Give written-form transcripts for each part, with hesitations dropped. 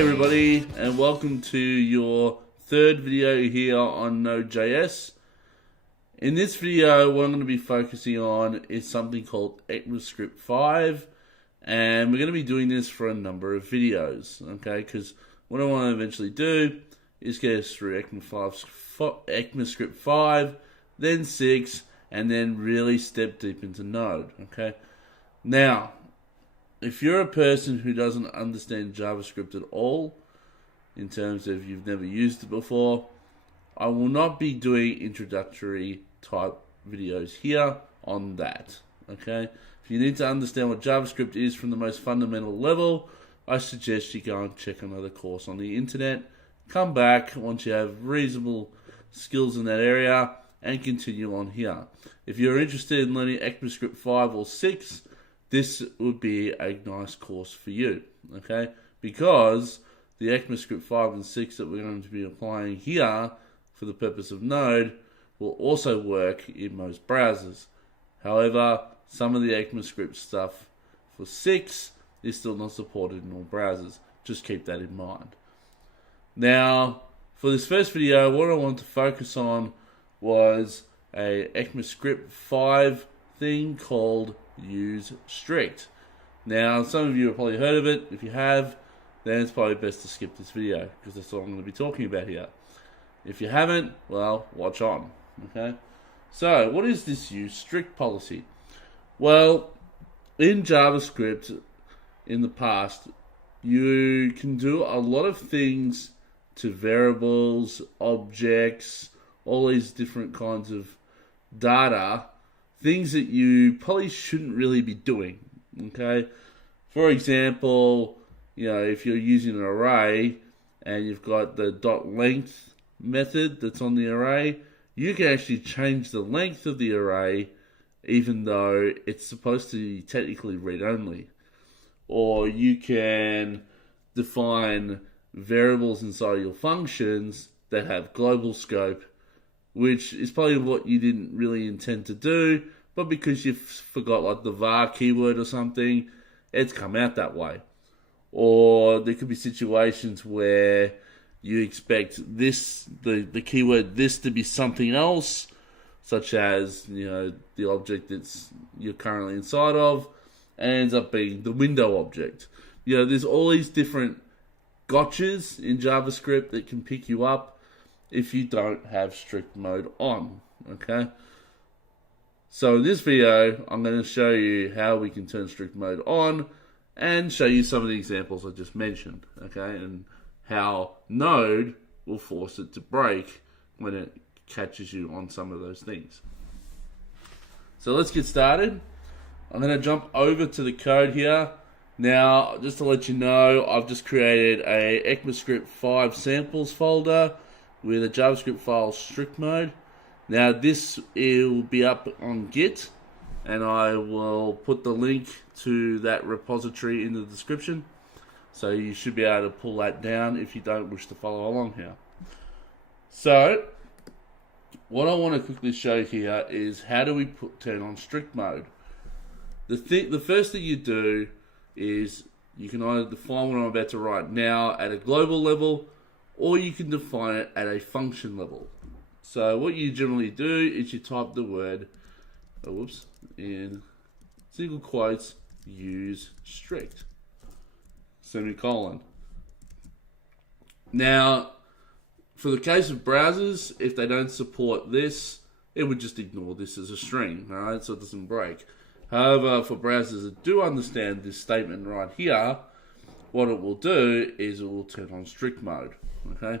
Hey everybody, and welcome to your third video here on Node.js. In this video, what I'm going to be focusing on is something called ECMAScript 5, and we're going to be doing this for a number of videos, okay? Because what I want to eventually do is get us through ECMAScript 5, then 6, and then really step deep into Node, okay? Now, if you're a person who doesn't understand JavaScript at all, in terms of you've never used it before, I will not be doing introductory type videos here on that, okay? If you need to understand what JavaScript is from the most fundamental level, I suggest you go and check another course on the internet, come back once you have reasonable skills in that area, and continue on here. If you're interested in learning ECMAScript 5 or 6, this would be a nice course for you, okay? Because the ECMAScript 5 and 6 that we're going to be applying here for the purpose of Node will also work in most browsers. However, some of the ECMAScript stuff for 6 is still not supported in all browsers. Just keep that in mind. Now, for this first video, what I wanted to focus on was a ECMAScript 5 thing called use strict. Now, some of you have probably heard of it. If you have, then it's probably best to skip this video because that's what I'm going to be talking about here. If you haven't, well, watch on. Okay. So, what is this use strict policy? Well, in JavaScript, in the past, you can do a lot of things to variables, objects, all these different kinds of data, things that you probably shouldn't really be doing, okay? For example, if you're using an array and you've got the .length method that's on the array, you can actually change the length of the array even though it's supposed to be technically read-only. Or you can define variables inside your functions that have global scope, which is probably what you didn't really intend to do, but because you forgot like the var keyword or something, it's come out that way. Or there could be situations where you expect this, the keyword this to be something else, such as the object that's you're currently inside of, and ends up being the window object. There's all these different gotchas in JavaScript that can pick you up if you don't have strict mode on, okay? So in this video, I'm going to show you how we can turn strict mode on and show you some of the examples I just mentioned, okay? And how Node will force it to break when it catches you on some of those things. So let's get started. I'm going to jump over to the code here. Now, just to let you know, I've just created a ECMAScript 5 samples folder with a JavaScript file strict mode. Now this will be up on Git, and I will put the link to that repository in the description, so you should be able to pull that down if you don't wish to follow along here. So what I want to quickly show here is how do we turn on strict mode. The first thing you do is you can either define what I'm about to write now at a global level, or you can define it at a function level. So what you generally do is you type the word, in single quotes, use strict, semicolon. Now, for the case of browsers, if they don't support this, it would just ignore this as a string, alright, so it doesn't break. However, for browsers that do understand this statement right here, what it will do is it will turn on strict mode, okay?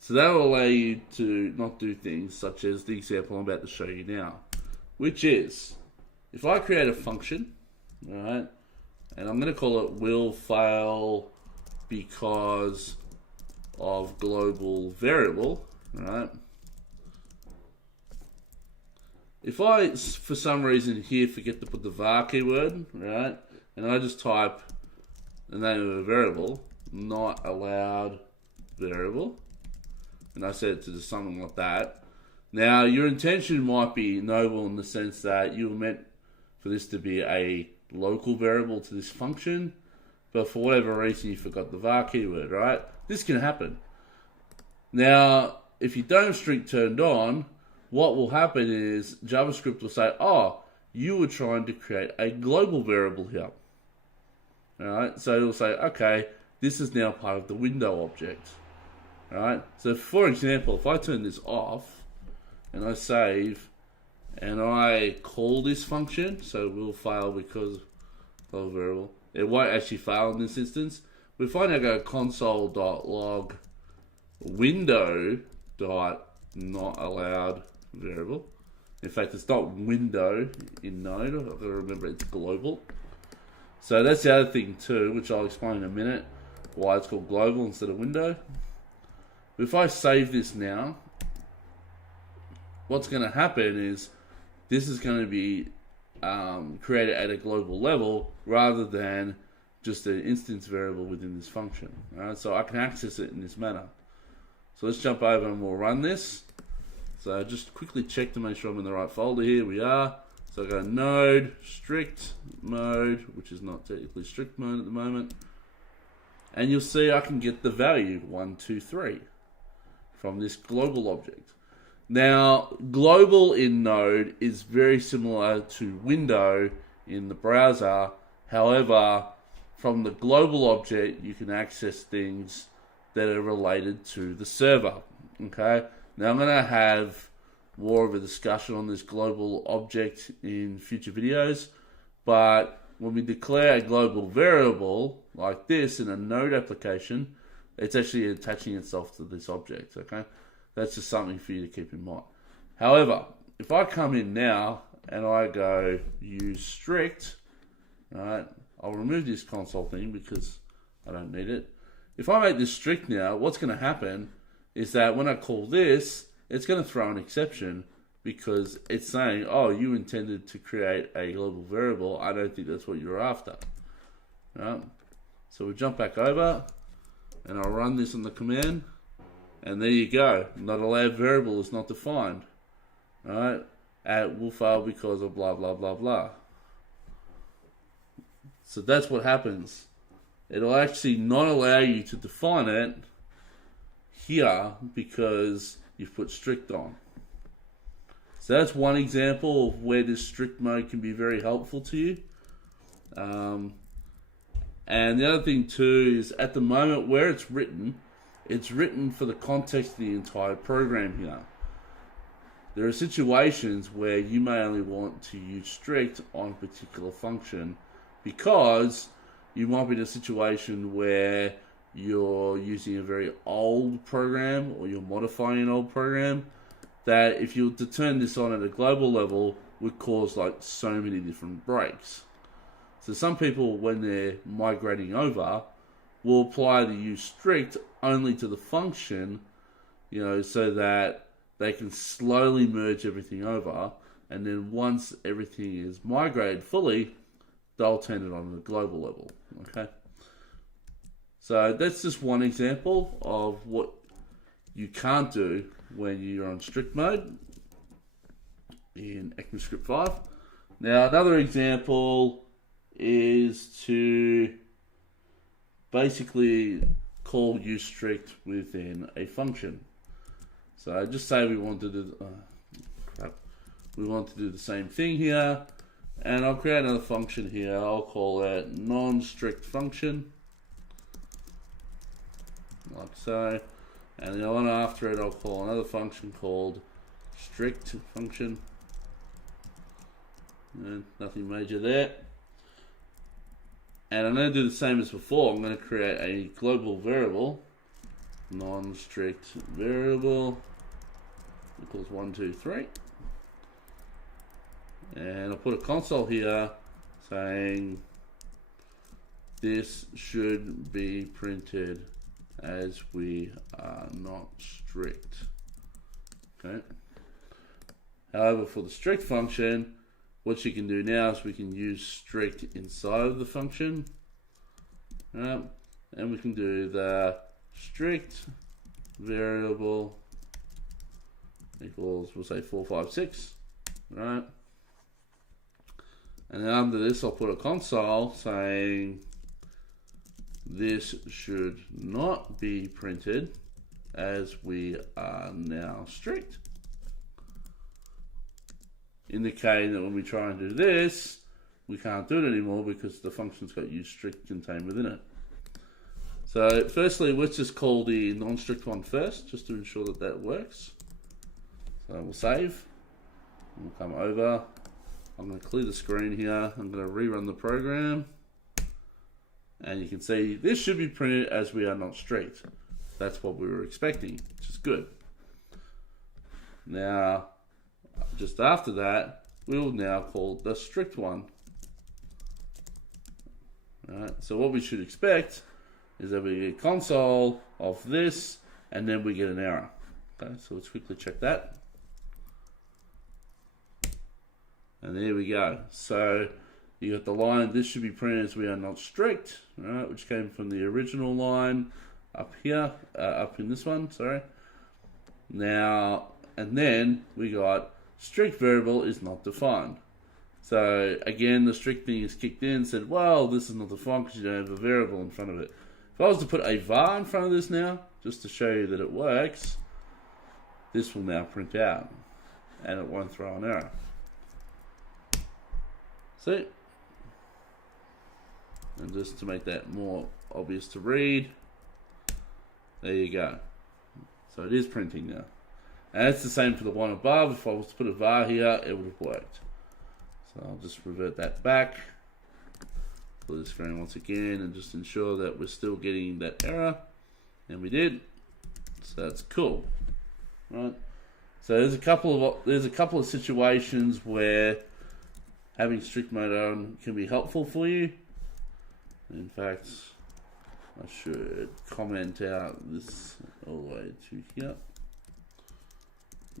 So that will allow you to not do things such as the example I'm about to show you now, which is, if I create a function, alright, and I'm going to call it will fail because of global variable, alright, if I, for some reason here, forget to put the var keyword, right, and I just type the name of a variable, not allowed variable, and I set it to just something like that. Now, your intention might be noble in the sense that you were meant for this to be a local variable to this function, but for whatever reason you forgot the var keyword, right? This can happen. Now, if you don't have strict turned on, what will happen is JavaScript will say, oh, you were trying to create a global variable here. Alright, so it'll say, okay, this is now part of the window object. Alright, so for example, if I turn this off and I save and I call this function, so it will fail because of variable. It won't actually fail in this instance. But if I now go console.log window.notAllowed variable. In fact, it's not window in Node. I've got to remember it's global. So that's the other thing too, which I'll explain in a minute, why it's called global instead of window. But if I save this now, what's going to happen is this is going to be created at a global level rather than just an instance variable within this function. Alright, so I can access it in this manner. So let's jump over and we'll run this. So just quickly check to make sure I'm in the right folder here. We are. So I go node, strict mode, which is not technically strict mode at the moment. And you'll see I can get the value 1, 2, 3 from this global object. Now, global in Node is very similar to window in the browser. However, from the global object, you can access things that are related to the server. Okay. Now I'm going to have more of a discussion on this global object in future videos, but when we declare a global variable like this in a Node application, it's actually attaching itself to this object, okay? That's just something for you to keep in mind. However, if I come in now and I go use strict, right, I'll remove this console thing because I don't need it. If I make this strict now, what's going to happen is that when I call this, it's going to throw an exception because it's saying, oh, you intended to create a global variable. I don't think that's what you're after. Right? So we jump back over and I'll run this on the command. And there you go. Not allowed variable is not defined. Right? It will fail because of blah, blah, blah, blah. So that's what happens. It'll actually not allow you to define it here because you've put strict on. So that's one example of where this strict mode can be very helpful to you. And the other thing too is at the moment where it's written for the context of the entire program here. There are situations where you may only want to use strict on a particular function because you might be in a situation where you're using a very old program or you're modifying an old program that if you were to turn this on at a global level would cause like so many different breaks. So some people, when they're migrating over, will apply the use strict only to the function, you know, so that they can slowly merge everything over, and then once everything is migrated fully, they'll turn it on at a global level. Okay. So that's just one example of what you can't do when you're on strict mode in ECMAScript 5. Now another example is to basically call use strict within a function. So just say we want to do the same thing here, and I'll create another function here. I'll call it non-strict function, like so. And the one after it, I'll call another function called strict function. And nothing major there. And I'm going to do the same as before. I'm going to create a global variable, non-strict variable equals 1, 2, 3. And I'll put a console here saying this should be printed as we are not strict. Okay. However, for the strict function, what you can do now is we can use strict inside of the function. And we can do the strict variable equals, we'll say 456, right? And then under this, I'll put a console saying this should not be printed as we are now strict, indicating that when we try and do this, we can't do it anymore because the function's got useStrict contained within it. So firstly, let's just call the non-strict one first, just to ensure that that works. So we'll save, we'll come over, I'm going to clear the screen here, I'm going to rerun the program, and you can see this should be printed as we are not strict. That's what we were expecting, which is good. Now, just after that, we will now call the strict one. Alright, so what we should expect is that we get console of this, and then we get an error. Okay, so let's quickly check that. And there we go. So you got the line, this should be printed as we are not strict, right, which came from the original line up here, up in this one, sorry. Now, and then we got strict variable is not defined. So again, the strict thing is kicked in and said, well, this is not defined because you don't have a variable in front of it. If I was to put a var in front of this now, just to show you that it works, this will now print out and it won't throw an error. See? And just to make that more obvious to read, there you go. So it is printing now. And it's the same for the one above. If I was to put a var here, it would have worked. So I'll just revert that back. Clear the screen once again and just ensure that we're still getting that error. And we did. So that's cool. Right. So there's a couple of situations where having strict mode on can be helpful for you. In fact, I should comment out this all the way to here.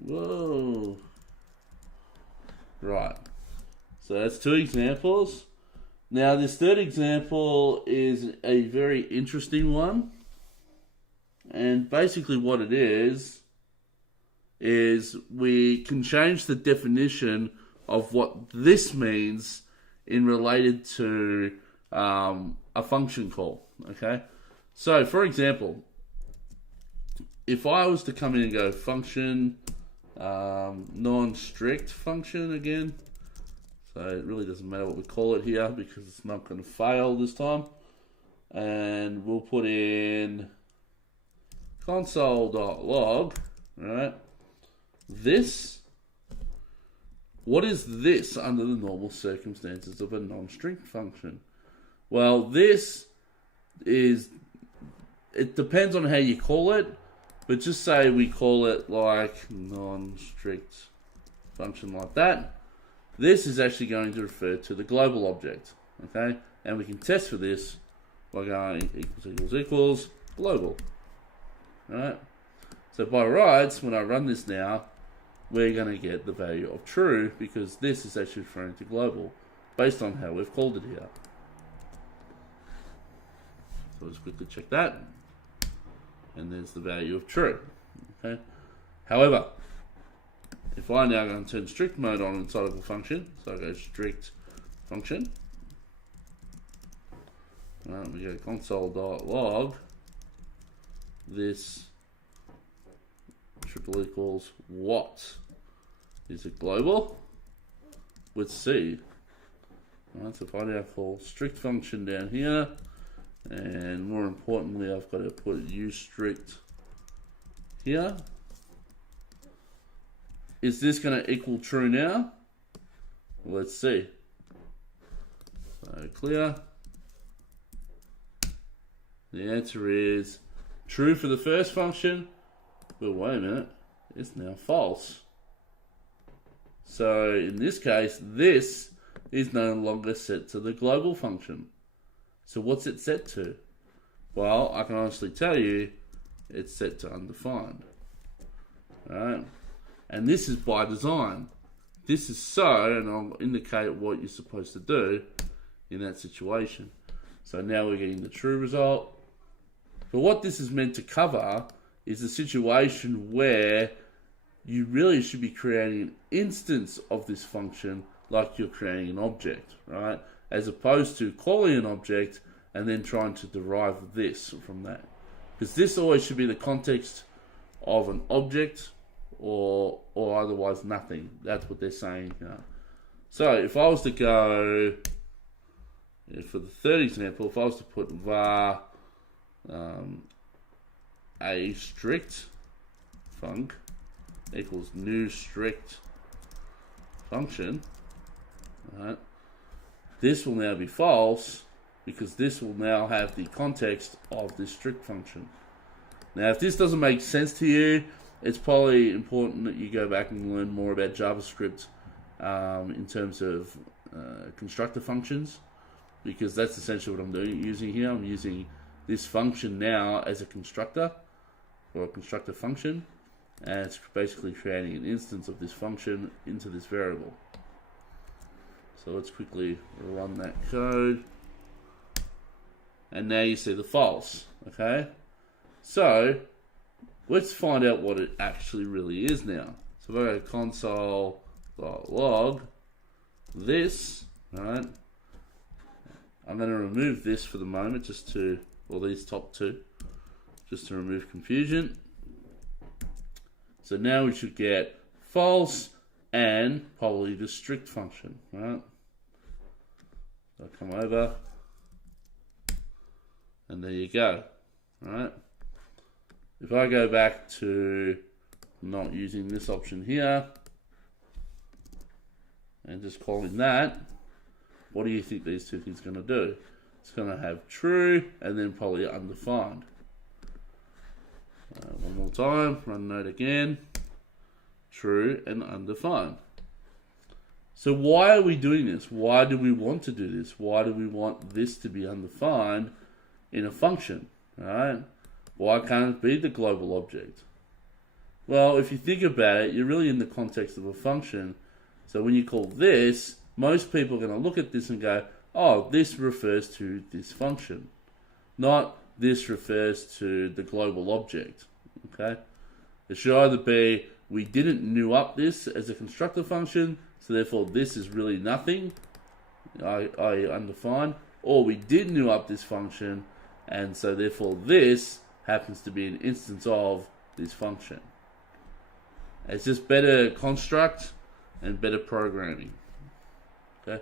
Whoa. Right. So that's two examples. Now this third example is a very interesting one. And basically what it is we can change the definition of what this means in related to a function call, okay? So for example, if I was to come in and go function, non-strict function again, so it really doesn't matter what we call it here because it's not going to fail this time, and we'll put in console.log, right? This, what is this under the normal circumstances of a non-strict function? Well, this is, it depends on how you call it, but just say we call it like non-strict function like that. This is actually going to refer to the global object, okay? And we can test for this by going equals global, right? So by rights, when I run this now, we're going to get the value of true because this is actually referring to global based on how we've called it here. So let's quickly check that. And there's the value of true. Okay. However, if I now go and turn strict mode on inside of a function, so I go strict function, we go console.log, this triple equals what? Is it global? Let's see. Alright, so if I now call strict function down here, and more importantly, I've got to put useStrict here. Is this going to equal true now? Well, let's see. So clear. The answer is true for the first function, but wait a minute, it's now false. So in this case, this is no longer set to the global function. So what's it set to? Well, I can honestly tell you, it's set to undefined. Alright? And this is by design. This is so, and I'll indicate what you're supposed to do in that situation. So now we're getting the true result. But what this is meant to cover is a situation where you really should be creating an instance of this function like you're creating an object, right? As opposed to calling an object and then trying to derive this from that. Because this always should be the context of an object or otherwise nothing. That's what they're saying here. So if I was to go, for the third example, if I was to put var a strict func equals new strict function, right, this will now be false because this will now have the context of this strict function. Now, if this doesn't make sense to you, it's probably important that you go back and learn more about JavaScript in terms of constructor functions, because that's essentially what I'm using here. I'm using this function now as a constructor, or a constructor function, and it's basically creating an instance of this function into this variable. So let's quickly run that code. And now you see the false, okay? So let's find out what it actually really is now. So if I go console.log this, right? I'm going to remove this for the moment, just to, or these top two, just to remove confusion. So now we should get false and probably the strict function, right? So I'll come over, and there you go, right? If I go back to not using this option here and just calling that, what do you think these two things are going to do? It's going to have true and then probably undefined. One more time, run node again, true and undefined. So why are we doing this? Why do we want to do this? Why do we want this to be undefined in a function, right? Why can't it be the global object? Well, if you think about it, you're really in the context of a function. So when you call this, most people are going to look at this and go, oh, this refers to this function, not this refers to the global object, okay? It should either be, we didn't new up this as a constructor function, so therefore this is really nothing, i.e. undefined, or we did new up this function, and so therefore this happens to be an instance of this function. It's just better construct and better programming. Okay.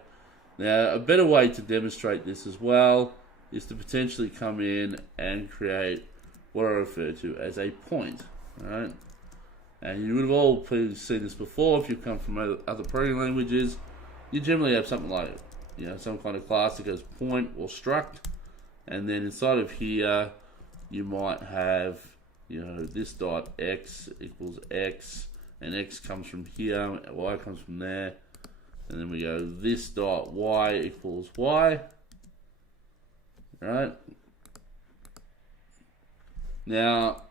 Now, a better way to demonstrate this as well is to potentially come in and create what I refer to as a point. Right? And you would have all seen this before if you've come from other programming languages. You generally have something like, some kind of class that goes point or struct, and then inside of here you might have, this dot x equals x, and x comes from here, y comes from there, and then we go this dot y equals y, right? Now,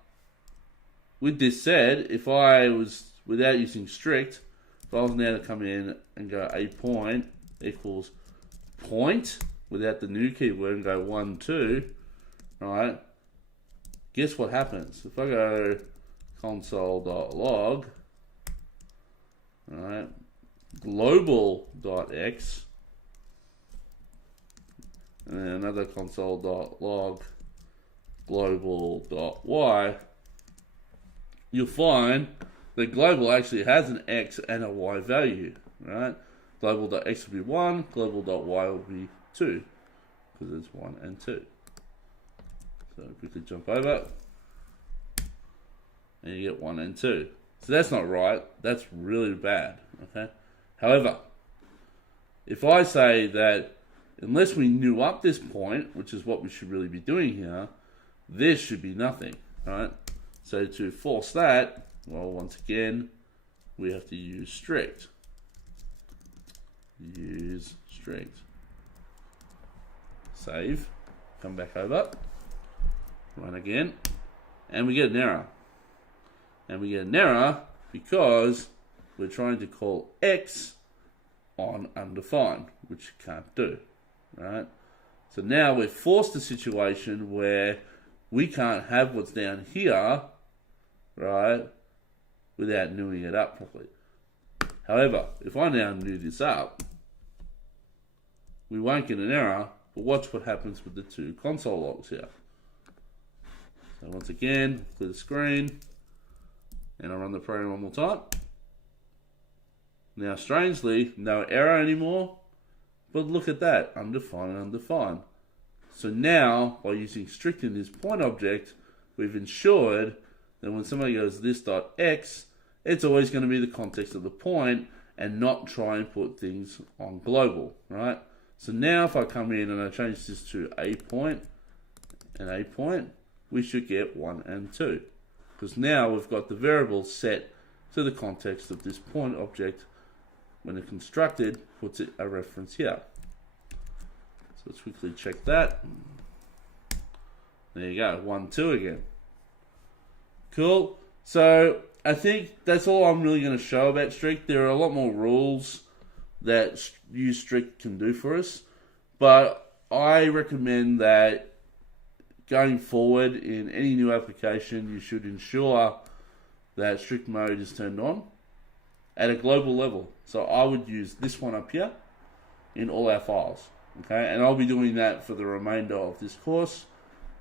with this said, if I was, without using strict, if I was now to come in and go a point equals point, without the new keyword, and go 1, 2, right? Guess what happens? If I go console.log, right, global.x, and then another console.log global.y, you'll find that global actually has an x and a y value, right? Global.x will be 1, global.y will be 2, because it's 1 and 2. So quickly jump over, and you get 1 and 2. So that's not right. That's really bad. Okay. However, if I say that unless we new up this point, which is what we should really be doing here, this should be nothing. Right. So to force that, well, once again, we have to use strict. Use strict. Save. Come back over. Run again. And we get an error. And we get an error because we're trying to call x on undefined, which you can't do, right? So now we're forced to a situation where we can't have what's down here, right, without newing it up properly. However, if I now new this up, we won't get an error But watch what happens with the two console logs here. So once again, clear the screen, and I'll run the program one more time. Now, strangely, no error anymore, but look at that, undefined and undefined. So now, by using strict in this point object, we've ensured that when somebody goes this.x, it's always going to be the context of the point and not try and put things on global, right? So now if I come in and I change this to a point and a point, we should get 1 and 2. Because now we've got the variable set to the context of this point object. When it's constructed, puts it a reference here. So let's quickly check that. There you go, 1, 2 again. Cool. So I think that's all I'm really going to show about strict. There are a lot more rules that use strict can do for us, but I recommend that going forward in any new application, you should ensure that strict mode is turned on at a global level. So I would use this one up here in all our files. Okay, and I'll be doing that for the remainder of this course.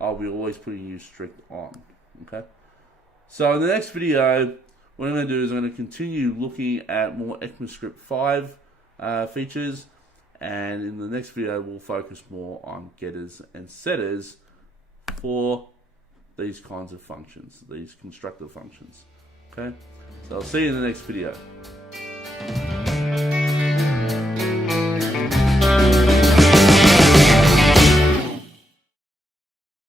I'll be always putting use strict on. Okay. So in the next video, what I'm going to do is I'm going to continue looking at more ECMAScript 5 features, and in the next video we'll focus more on getters and setters for these kinds of functions, these constructor functions. Okay, so I'll see you in the next video.